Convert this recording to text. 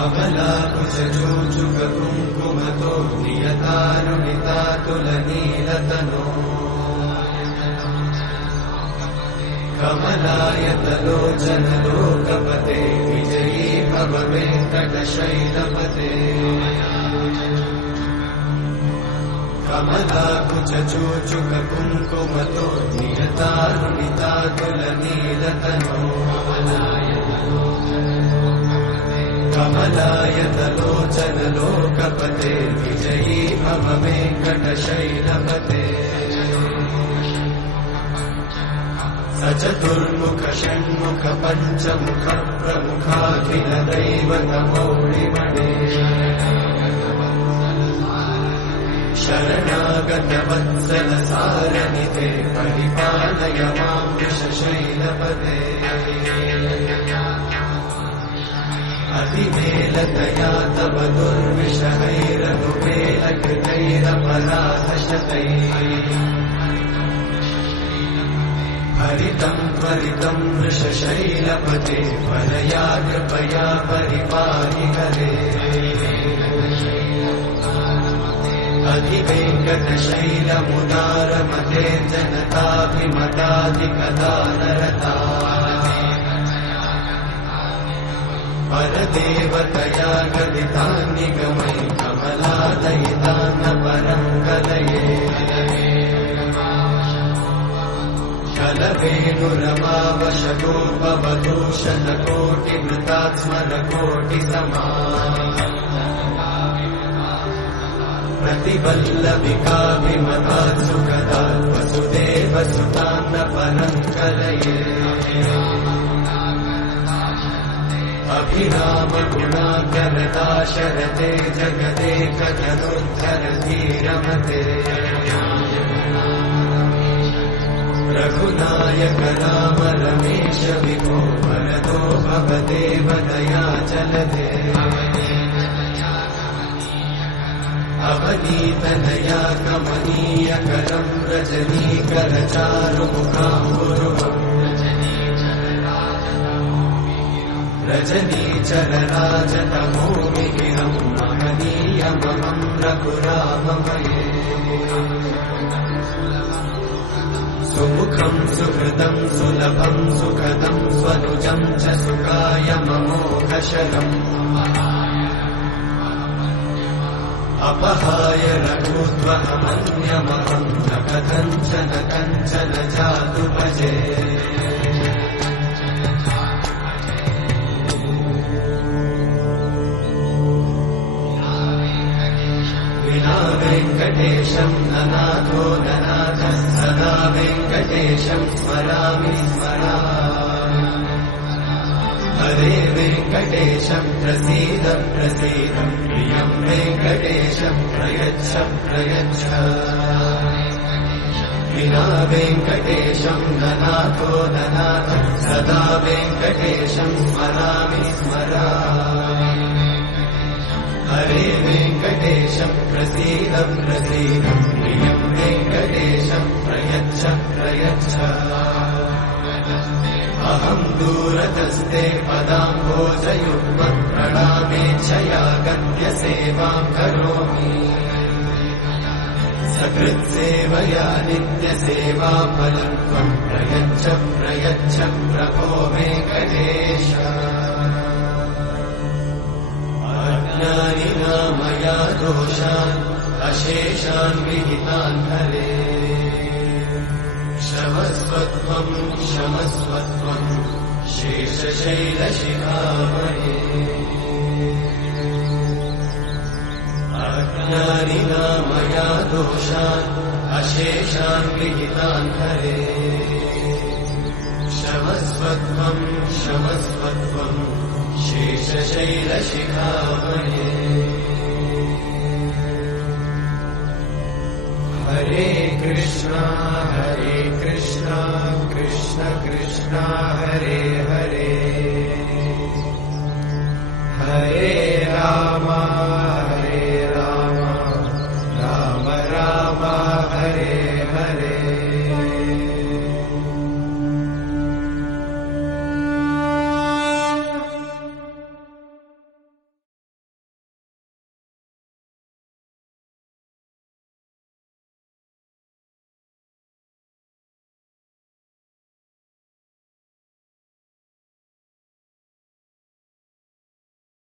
कमलाकुचूचुककुङ्कुमतो नियतारुणितातुलनीलतनो कमलायतलोचनलोकपते विजयी भव वेङ्कटशैलपते कमलाकुचूचुककुङ्कुमतो नियतारुणितातुलनीलतनो कमलायतलोचनलोकपते विजयी भव वेङ्कटशैलपते सचतुर्मुख षण्मुख पञ्चमुख प्रमुखाखिल दैवतमौलिमणे शरणागत वत्सल सारनिते परिपालय मां वृषशैलपते अतिमेलतया तव दुर्विषहैरनुपेलकृतैरपराधशतैः हरितं त्वरितं वृषशैलपते वरया कृपया परिपाहि हरे अधिवेङ्कटशैलमुदारमते जनताभिमताधिकदानरता परदेवतया गदितान्निगमै कमलादयितान्न परं कलये कलवेणुरमावशतोपवधूषणकोटिमृतात्स्मरकोटिसमा प्रतिवल्लभिकाभिमतात् सुखदात् वसुदेवसुतान्न परं कलये अभिरामगुणाकरदाशरथे जगदेकधनुर्धरधीरमते रघुनायक राम रमेश विभो वरदो भवदेव दयाचलते अवनीतनया कमनीयकरं रजनीकरचारुमुखाम्बुरुहम् रजनीचरराजतमोमिहिरं महनीयमहं रघुराममये सुमुखं सुहृदं सुलभं सुखदं स्वनुजं च सुखायममोघशरम् अपहाय रघुत्वमन्यमहं न कथञ्चन कञ्चन जातु भजे विना वेङ्कटेशं ननाथो ननाथः सदा वेङ्कटेशं स्मरामि स्मरामि हरे वेङ्कटेशं प्रसीद प्रसीद प्रियं वेङ्कटेशं प्रयच्छ प्रयच्छ विना वेङ्कटेशं ननाथो ननाथः सदा वेङ्कटेशं स्मरामि स्मरामि हरे वेङ्कटेशं प्रसीद प्रसीद प्रियं वेङ्कटेशं प्रयच्छ प्रयच्छ अहं दूरतस्ते पदाम्भोजयुग्मं प्रणामेच्छया गद्यसेवां करोमि सकृत्सेवया नित्यसेवाफलं त्वं प्रयच्छ प्रयच्छ प्रभो वेङ्कटेश अज्ञानिना मया दोषान् अशेषान् विहितान् हरे क्षमस्वत्वं क्षमस्वत्वं शेषशैलशिखामणे अज्ञानिना मया दोषान् अशेषान् विहितान् हरे क्षमस्वत्वं क्षमस्वत्वं शेषशैलशिखामणे हरे कृष्णा कृष्ण कृष्ण हरे हरे हरे राम राम राम हरे हरे